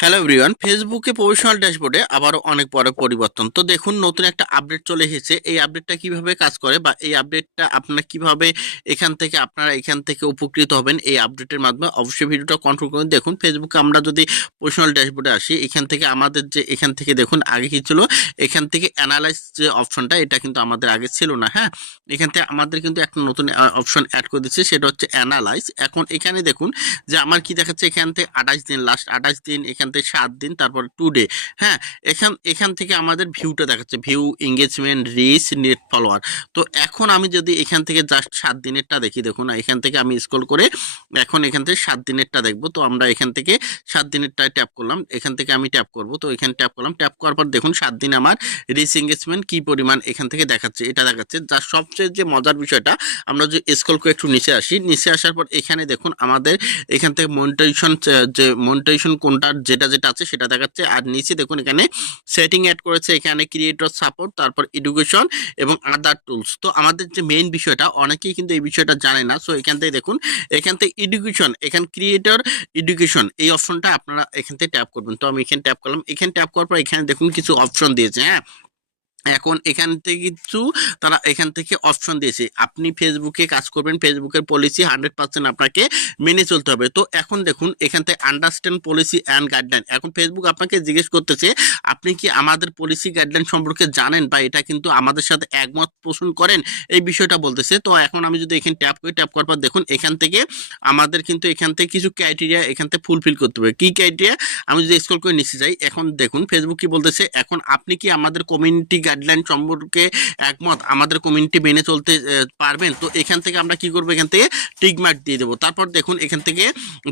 Hello everyone, ফেসবুকে professional ড্যাশবোর্ডে আবারও অনেক বড় পরিবর্তন। তো দেখুন, নতুন একটা আপডেট চলে এসেছে। এই আপডেটটা কিভাবে কাজ করে বা এই আপডেটটা আপনারা কিভাবে এখান থেকে উপকৃত হবেন এই আপডেটের মাধ্যমে, অবশ্যই ভিডিওটা কন্ট্রোল করুন। দেখুন, ফেসবুকে আমরা যদি প্রফেশনাল ড্যাশবোর্ডে আসি, এখান থেকে দেখুন আগে কি ছিল, এখান থেকে অ্যানালাইজ যে অপশনটা, এটা কিন্তু আমাদের আগে ছিল না। হ্যাঁ, এখান থেকে আমাদের কিন্তু একটা নতুন অপশন অ্যাড করে দিচ্ছে, সেটা হচ্ছে অ্যানালাইজ। এখন এখানে দেখুন যে আমার কি দেখাচ্ছে, এখান থেকে 28 দিন, লাস্ট 28 দিন, এখান থেকে 7 দিন, তারপর টুডে। হ্যাঁ, এখান থেকে আমাদের ভিউটা দেখাচ্ছে, view, engagement, reach, net follower. তো এখন আমি যদি এখান থেকে জাস্ট 7 দিনেরটা দেখি, দেখুন এখান থেকে আমি স্ক্রল করে এখন এখান থেকে 7 দিনেরটা দেখবো। তো আমরা এখান থেকে 7 দিনেরটায় ট্যাপ করলাম, এখান থেকে আমি ট্যাপ করব। তো এখানে ট্যাপ করলাম, ট্যাপ করার পর দেখুন 7 দিন আমার রিচ এঙ্গেজমেন্ট কি পরিমাণ এখান থেকে দেখাচ্ছে, এটা দেখাচ্ছে। যার সবচেয়ে যে মজার বিষয়টা, আমরা যদি স্ক্রল করে একটু নিচে আসি, নিচে আসার পর এখানে দেখুন আমাদের এখান থেকে মনিটাইজেশন কোনটা যেটা আছে সেটা দেখাচ্ছে। আর নিচে দেখুন এখানে সেটিং অ্যাড করেছে, এখানে ক্রিয়েটর সাপোর্ট, তারপর এডুকেশন এবং আদার টুলস। তো আমাদের যে মেইন বিষয়টা, অনেকেই কিন্তু এই বিষয়টা জানে না। সো এখান থেকে দেখুন, এখান থেকে এডুকেশন, এখানে ক্রিয়েটর এডুকেশন, এই অপশনটা আপনারা এখান থেকে ট্যাপ করবেন। তো আমি এখানে ট্যাপ করলাম, এখানে ট্যাপ করার পর এখানে দেখুন কিছু অপশন দিয়েছে। হ্যাঁ, এখন এখান থেকে তারা এখান থেকে অপশন দিয়েছে, আপনি ফেসবুকে কাজ করবেন, ফেসবুকের পলিসি 100% আপনাকে মেনে চলতে হবে। তো এখন দেখুন এখান থেকে আন্ডারস্ট্যান্ড পলিসি অ্যান্ড গাইডলাইন। এখন ফেসবুক আপনাকে জিজ্ঞেস করতেছে, আপনি কি আমাদের পলিসি গাইডলাইন সম্পর্কে জানেন বা এটা কিন্তু আমাদের সাথে একমত পোষণ করেন, এই বিষয়টা বলতেছে। তো এখন আমি যদি এখানে ট্যাপ করি, ট্যাপ করার পর দেখুন এখান থেকে আমাদের কিন্তু এখান থেকে কিছু ক্রাইটেরিয়া এখান থেকে ফুলফিল করতে হবে। কি ক্রাইটেরিয়া, আমি যদি স্ক্রল করে নিচে যাই, এখন দেখুন ফেসবুক কি বলতেছে, এখন আপনি কি আমাদের কমিউনিটি গাইডলাইন সম্পর্কে একমত, আমাদের কমিউনিটি মেনে চলতে পারবেন। তো এখান থেকে আমরা কি করব, এখান থেকে টিক মার্ক দিয়ে দেবো। তারপর দেখুন এখান থেকে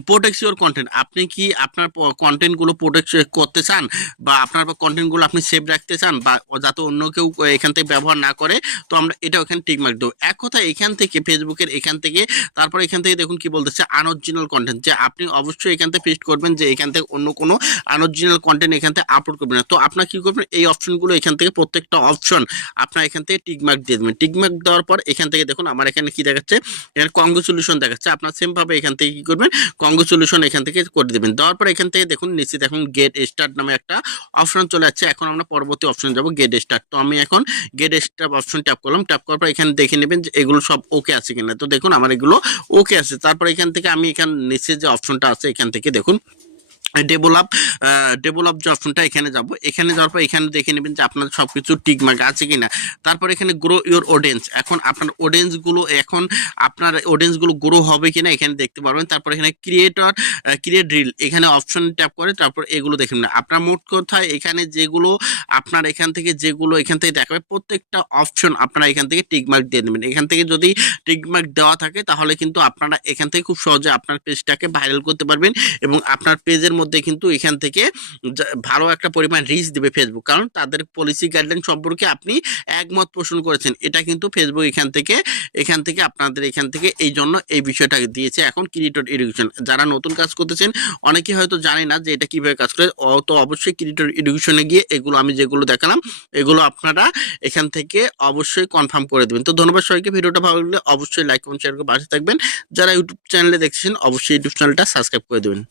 প্রোটেক্ট ইউর কন্টেন্ট, আপনি কি আপনার কন্টেন্টগুলো প্রোটেক্ট করতে চান বা আপনার কন্টেন্টগুলো আপনি সেভ রাখতে চান বা যাতে অন্য কেউ এখান থেকে ব্যবহার না করে। তো আমরা এটা ওখানে টিক মার্ক দেবো। এক কথা এখান থেকে ফেসবুকের এখান থেকে, তারপর এখান থেকে দেখুন কি বলতেছে, আনঅরিজিনাল কন্টেন্ট, যে আপনি অবশ্যই এখান থেকে ফিক্সড করবেন যে এখান থেকে অন্য কোনো আনঅরিজিনাল কন্টেন্ট এখান থেকে আপলোড করবেন না। তো আপনার কি করবেন, এই অপশনগুলো এখান থেকে প্রত্যেকটা অপশন আপনার এখান থেকে টিকমার্ক দিয়ে দেবেন। টিকমার্ক দেওয়ার পর এখান থেকে দেখুন আমার এখানে কি দেখাচ্ছে, এখানে কংগ্রেচুলেশন দেখাচ্ছে। আপনার সেম ভাবে এখান থেকে কি করবেন, কংগ্রেচুলেশন এখান থেকে করে দেবেন। দেওয়ার পর এখান থেকে দেখুন নিচে দেখুন গেট স্টার্ট নামে একটা অপশন চলে যাচ্ছে। এখন আমরা পরবর্তী অপশন যাব, গেট স্টার্ট। তো আমি এখন গেট স্টার্ট অপশন ট্যাপ করলাম, ট্যাপ করার পর এখানে দেখে নেবেন যে এগুলো সব ওকে আছে কিনা। তো দেখুন আমার এগুলো ওকে আছে। তারপর এখান থেকে আমি নিচে যে অপশনটা আছে এখান থেকে দেখুন ডেভেলপ ডেভেলপ যে অপশনটা, এখানে যাব। এখানে যাওয়ার পর এখানে দেখে নেবেন যে আপনার সবকিছু টিকমার্ক আছে কিনা। তারপর এখানে গ্রো ইওর অডিয়েন্স, এখন আপনার অডিয়েন্সগুলো গ্রো হবে কিনা এখানে দেখতে পারবেন। তারপর এখানে ক্রিয়েট রিল, এখানে অপশন ট্যাপ করে তারপর এগুলো দেখে নেবেন। আপনার মোট কথায় এখানে যেগুলো আপনার এখান থেকে দেখাবে, প্রত্যেকটা অপশন আপনারা এখান থেকে টিকমার্ক দিয়ে নেবেন। এখান থেকে যদি টিকমার্ক দেওয়া থাকে তাহলে কিন্তু আপনারা এখান থেকে খুব সহজে আপনার পেজটাকে ভাইরাল করতে পারবেন এবং আপনার পেজের মধ্যে কিন্তু এখান থেকে ভালো একটা পরিমাণ রিচ দিবে ফেসবুক, কারণ তাদের পলিসি গাইডলাইন সম্পর্কে আপনি একমত পোষণ করেছেন। এটা কিন্তু ফেসবুক এখান থেকে আপনাদের এখান থেকে এই জন্য এই বিষয়টা দিয়েছে। এখন ক্রিয়েটর এডুকেশন, যারা নতুন কাজ করতেছেন অনেকে হয়তো জানে না যে এটা কিভাবে কাজ করে, তো অবশ্যই ক্রিয়েটর এডুকেশনে গিয়ে এগুলো আমি যেগুলো দেখালাম এগুলো আপনারা এখান থেকে অবশ্যই কনফার্ম করে দেবেন। তো ধন্যবাদ সবাইকে। ভিডিওটা ভালো লাগলে অবশ্যই লাইক কমেন্ট শেয়ার করে পাশে থাকবেন। যারা ইউটিউব চ্যানেলে দেখছেন অবশ্যই ইউটিউব চ্যানেলটা সাবস্ক্রাইব করে দেবেন।